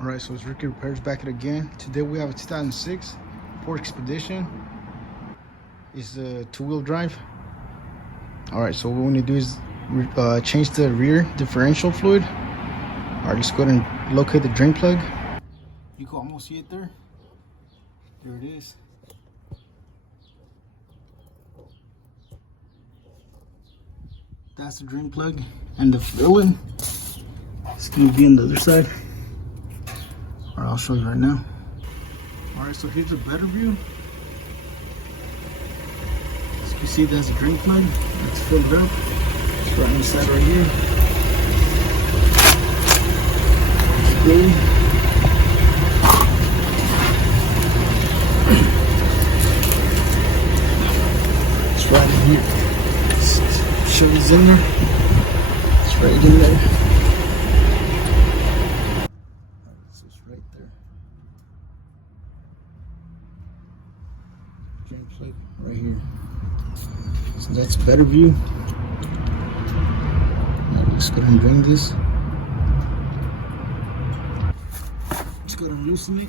Alright, so it's Ricky Repairs back at again. Today we have a 2006 Ford Expedition. It's a two-wheel drive. Alright, so what we want to do is change the rear differential fluid. Alright, let's go ahead and locate the drain plug. You can almost see it there. There it is. That's the drain plug, and the filling is going to be on the other side. Alright, I'll show you right now. Alright, so here's a better view. As you can see, that's the drain plug. It's filled up. It's right inside right here. It's good. It's right in here. Chavez in there. It's right in there. So it's right there. Drain plug right here. So that's a better view. Now let's go ahead and drain this. Let's go ahead and loosen it.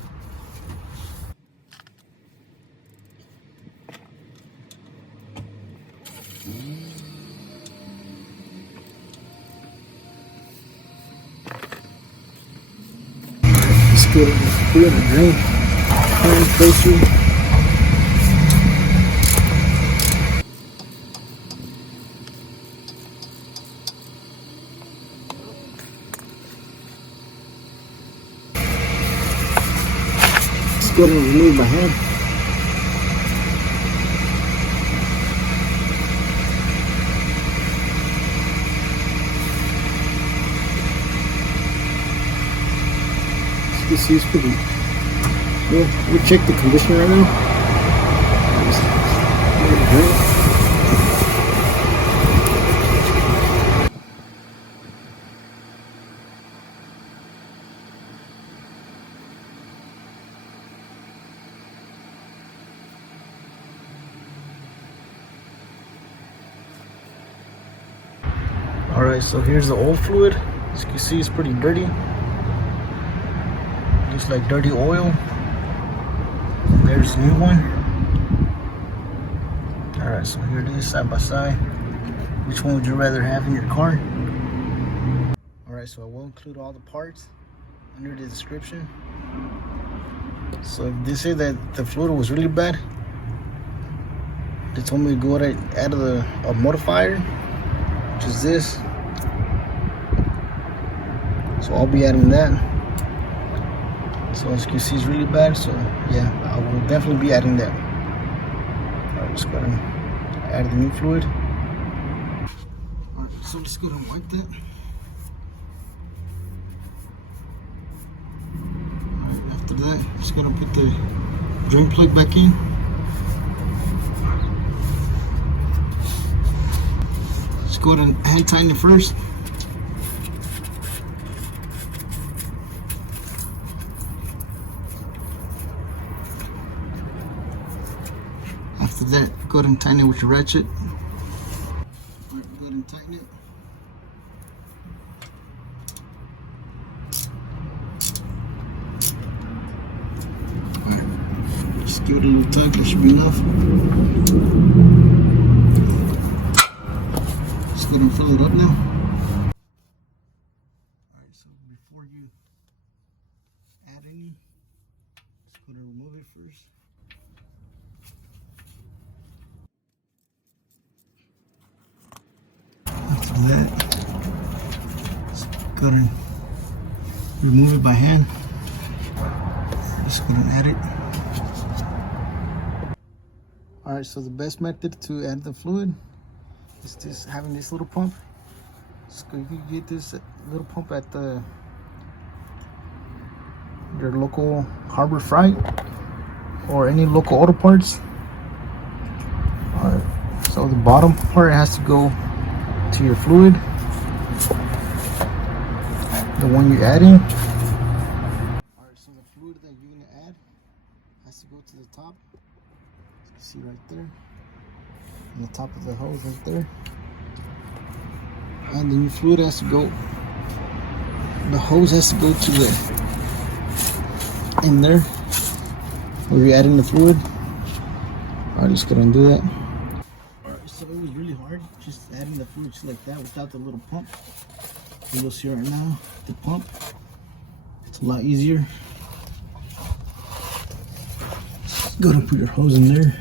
Good. Put in the drain. Turn closer. Let's go ahead and remove my hand. You see, it's pretty. Yeah, we check the condition right now. Alright, so here's the old fluid. As you can see, it's pretty dirty. Looks like dirty oil. There's the new one. Alright, so here it is side by side. Which one would you rather have in your car? Alright, so I will include all the parts under the description. So if they say that the fluid was really bad, they told me to go ahead and add a modifier, which is this. So I'll be adding that. So as you can see, it's really bad. So yeah, I will definitely be adding that. Alright, let's go ahead and add the new fluid. Alright, so let's go ahead and wipe that. Alright, after that, just gonna put the drain plug back in. Let's go ahead and hand tighten it first. After that, go ahead and tighten it with your ratchet. Alright, go ahead and tighten it. Alright, just give it a little tug, that should be enough. Just go ahead and fill it up now. Alright, so before you add any, just go ahead and remove it first. That. Just go ahead and remove it by hand. Just go ahead and add it. Alright, so the best method to add the fluid is just having this little pump. So you can get this little pump at your local Harbor Freight or any local auto parts. Alright, so the bottom part has to go to your fluid, the one you're adding. Alright, so the fluid that you're going to add has to go to the top. You can see right there, on the top of the hose right there. And then your fluid has to go, the hose has to go to in there where you're adding the fluid. Alright, let's go ahead and do that. Alright, so it was really hard just adding the fluid just like that without the little pump. You'll see right now the pump, it's a lot easier. Go to put your hose in there.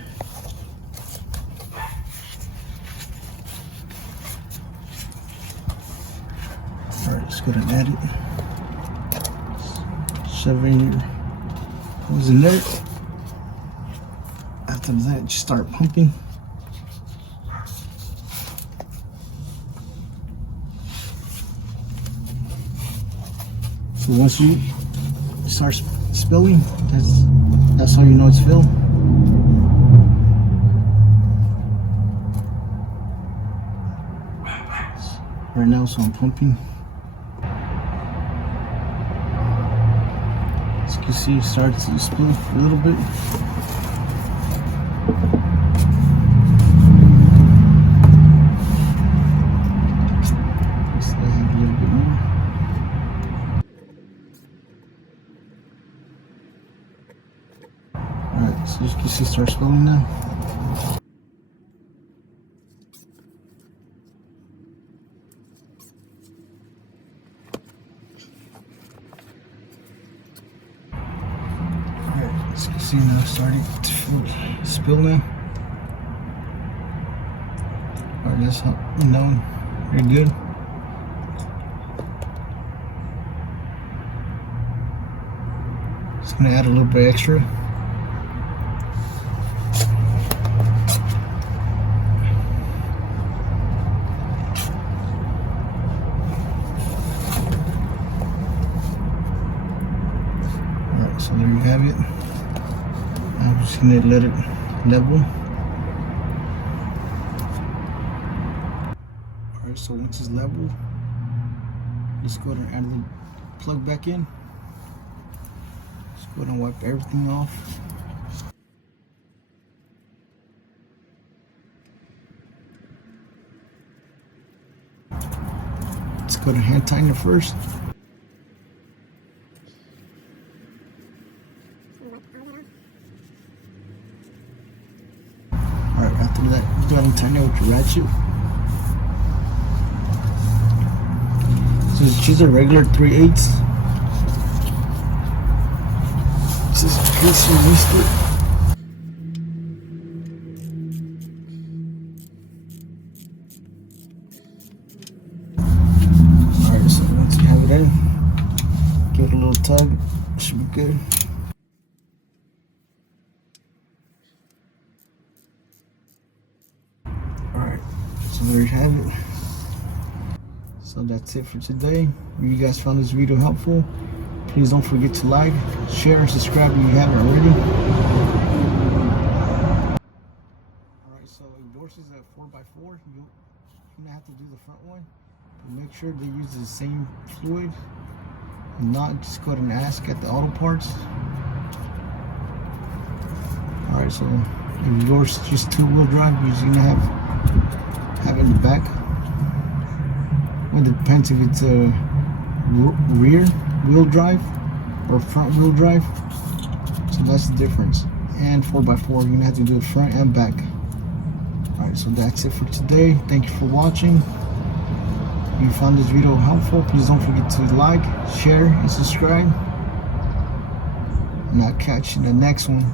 Alright, let's go ahead and add it. Shove in your hose in there. After that, just start pumping. So once you start spilling, that's how you know it's filled. Right now, so I'm pumping. As you can see, it starts to spill a little bit. Let's add a little bit more. Alright, so you can see it starts spilling now. As you can see now, it's starting to spill now. Alright, that's how you know you're good. Just gonna add a little bit extra. Alright, so there you have it. I'm just gonna let it level. Alright, so once it's level, let's go ahead and add the plug back in. Let's go ahead and wipe everything off. Let's go ahead and hand tighten it first. Alright, after that, go ahead and tighten it with your ratchet. So choose a regular 3/8. Just piece and release it. Alright, so once you have it in, give it a little tug, should be good. Alright, so there you have it. So that's it for today. If you guys found this video helpful, please don't forget to like, share, and subscribe if you haven't already. Alright, so yours is a 4x4. You're gonna have to do the front one, but make sure they use the same fluid and not just go ahead and ask at the auto parts. Alright, so if yours is just 2-wheel drive, you're just gonna have it in the back. It depends if it's a rear wheel drive or front wheel drive, so that's the difference. And 4x4, you're gonna have to do it front and back. Alright, so that's it for today. Thank you for watching. If you found this video helpful, please don't forget to like, share, and subscribe, and I'll catch you in the next one.